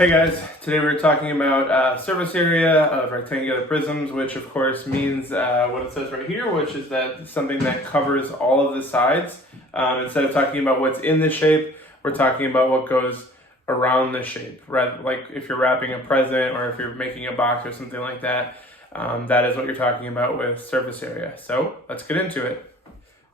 Hey guys, today we're talking about surface area of rectangular prisms, which of course means what it says right here, which is that something that covers all of the sides. Instead of talking about what's in the shape, we're talking about what goes around the shape. Right? Like if you're wrapping a present or if you're making a box or something like that, that is what you're talking about with surface area. So let's get into it.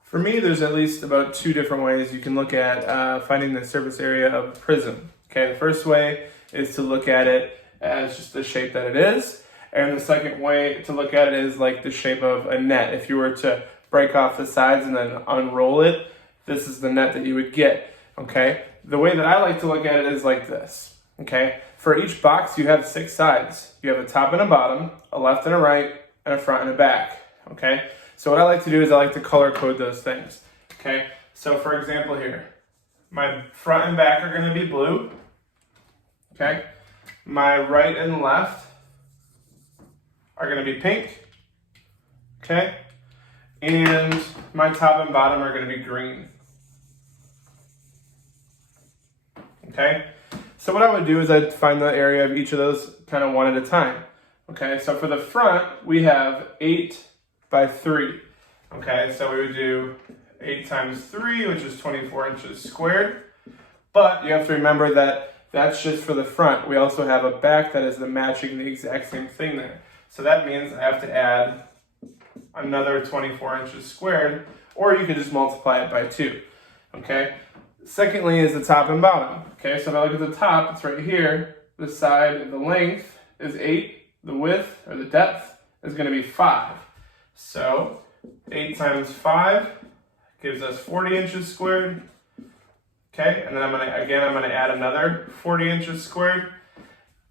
For me, there's at least about two different ways you can look at finding the surface area of a prism. Okay, the first way is to look at it as just the shape that it is. And the second way to look at it is like the shape of a net. If you were to break off the sides and then unroll it, this is the net that you would get, okay? The way that I like to look at it is like this, okay? For each box, you have 6 sides. You have a top and a bottom, a left and a right, and a front and a back, okay? So what I like to do is I like to color code those things, okay? So for example here, my front and back are gonna be blue, okay? My right and left are gonna be pink, okay? And my top and bottom are gonna be green, okay? So what I would do is I'd find the area of each of those kind of one at a time, okay? So for the front, we have 8 by 3, okay? So we would do 8 times 3, which is 24 inches squared. But you have to remember that that's just for the front. We also have a back that is matching the exact same thing there. So that means I have to add another 24 inches squared, or you could just multiply it by 2, okay? Secondly is the top and bottom, okay? So if I look at the top, it's right here. The side, the length is 8. The width, or the depth, is gonna be 5. So 8 times 5 gives us 40 inches squared. Okay, and then I'm gonna add another 40 inches squared.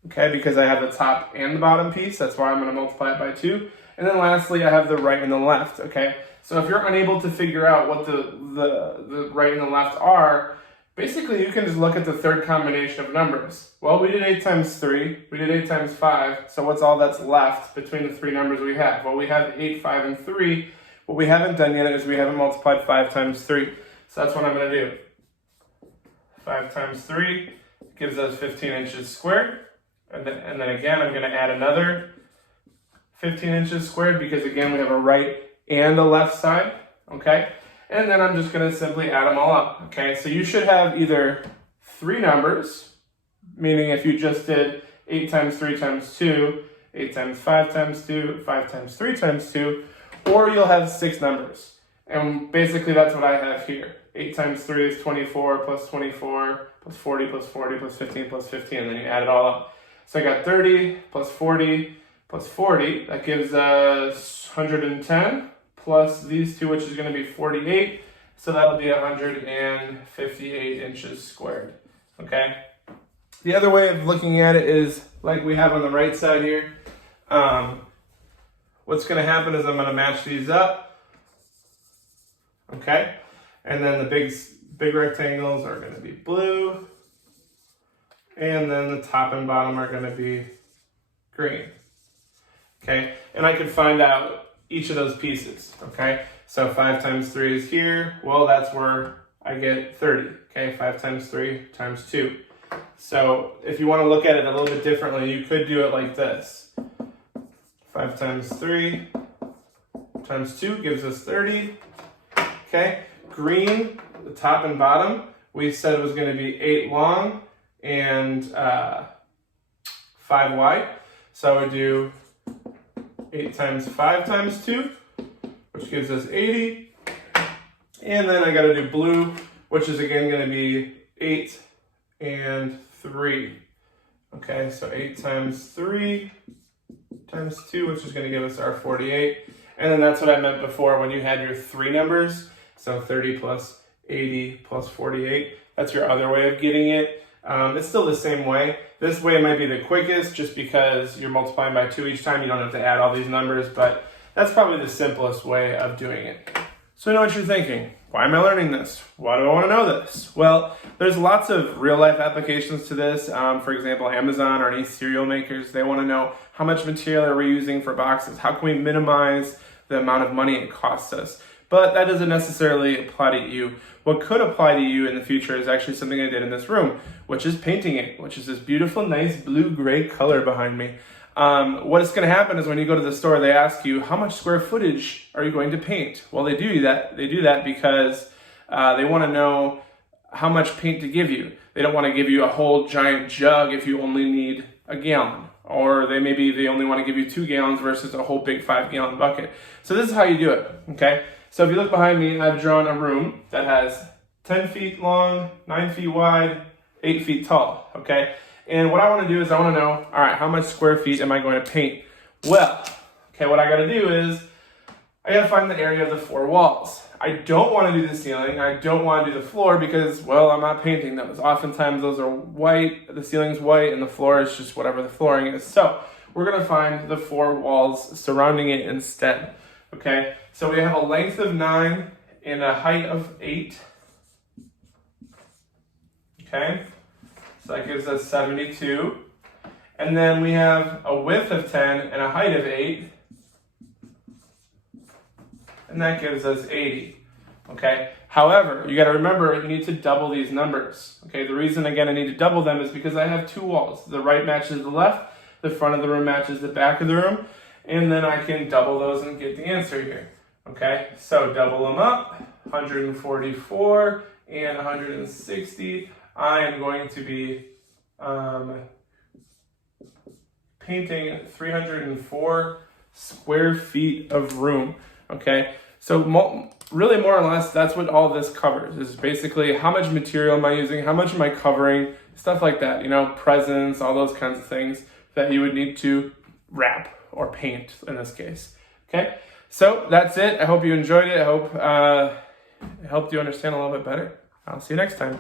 Okay, because I have the top and the bottom piece, that's why I'm gonna multiply it by 2. And then lastly, I have the right and the left, okay? So if you're unable to figure out what the right and the left are, basically you can just look at the third combination of numbers. Well, we did 8 times 3, we did 8 times 5, so what's all that's left between the 3 numbers we have? Well, we have 8, 5, and 3. What we haven't done yet is we haven't multiplied 5 times 3. So that's what I'm gonna do. 5 times 3 gives us 15 inches squared. And then again, I'm gonna add another 15 inches squared because again, we have a right and a left side, okay? And then I'm just gonna simply add them all up, okay? So you should have either 3 numbers, meaning if you just did 8 times 3 times 2, 8 times 5 times 2, 5 times 3 times 2, or you'll have 6 numbers. And basically that's what I have here. 8 times 3 is 24 plus 24 plus 40 plus 40 plus 15 plus 15, and then you add it all up. So I got 30 plus 40 plus 40, that gives us 110 plus these two, which is gonna be 48. So that'll be 158 inches squared, okay? The other way of looking at it is like we have on the right side here. What's gonna happen is I'm gonna match these up, okay? And then the big rectangles are gonna be blue, and then the top and bottom are gonna be green, okay? And I can find out each of those pieces, okay? So 5 times 3 is here. Well, that's where I get 30, okay? 5 times 3 times 2. So if you wanna look at it a little bit differently, you could do it like this. 5 times 3 times 2 gives us 30, okay? Green, the top and bottom, we said it was gonna be 8 long and 5 wide. So I would do 8 times 5 times 2, which gives us 80. And then I gotta do blue, which is again gonna be 8 and 3. Okay, so 8 times 3 times 2, which is gonna give us our 48. And then that's what I meant before when you had your 3 numbers. So 30 plus 80 plus 48. That's your other way of getting it. It's still the same way. This way might be the quickest just because you're multiplying by 2 each time. You don't have to add all these numbers, but that's probably the simplest way of doing it. So I know what you're thinking. Why am I learning this? Why do I want to know this? Well, there's lots of real life applications to this. For example, Amazon or any cereal makers, they want to know how much material are we using for boxes? How can we minimize the amount of money it costs us? but that doesn't necessarily apply to you. What could apply to you in the future is actually something I did in this room, which is painting it, which is this beautiful, nice blue-gray color behind me. What's going to happen is when you go to the store, they ask you, how much square footage are you going to paint? Well, they do that because they want to know how much paint to give you. They don't want to give you a whole giant jug if you only need a gallon. Or they only want to give you 2 gallons versus a whole big 5-gallon bucket. So this is how you do it, okay? So if you look behind me, I've drawn a room that has 10 feet long, 9 feet wide, 8 feet tall, okay? And what I want to do is I want to know, all right, how much square feet am I going to paint? Well, okay, what I got to do is I got to find the area of the 4 walls. I don't want to do the ceiling. I don't want to do the floor because, well, I'm not painting those. Oftentimes those are white, the ceiling's white, and the floor is just whatever the flooring is. So we're going to find the 4 walls surrounding it instead. Okay, so we have a length of 9 and a height of 8. Okay, so that gives us 72. And then we have a width of 10 and a height of 8. And that gives us 80. Okay, however, you got to remember you need to double these numbers. Okay, the reason again I need to double them is because I have 2 walls. The right matches the left, the front of the room matches the back of the room. And then I can double those and get the answer here. Okay, so double them up, 144 and 160. I am going to be painting 304 square feet of room. Okay, so really more or less that's what all this covers, is basically how much material am I using, how much am I covering, stuff like that, you know, presents, all those kinds of things that you would need to wrap or paint in this case. Okay, so that's it. I hope you enjoyed it. I hope it helped you understand a little bit better. I'll see you next time.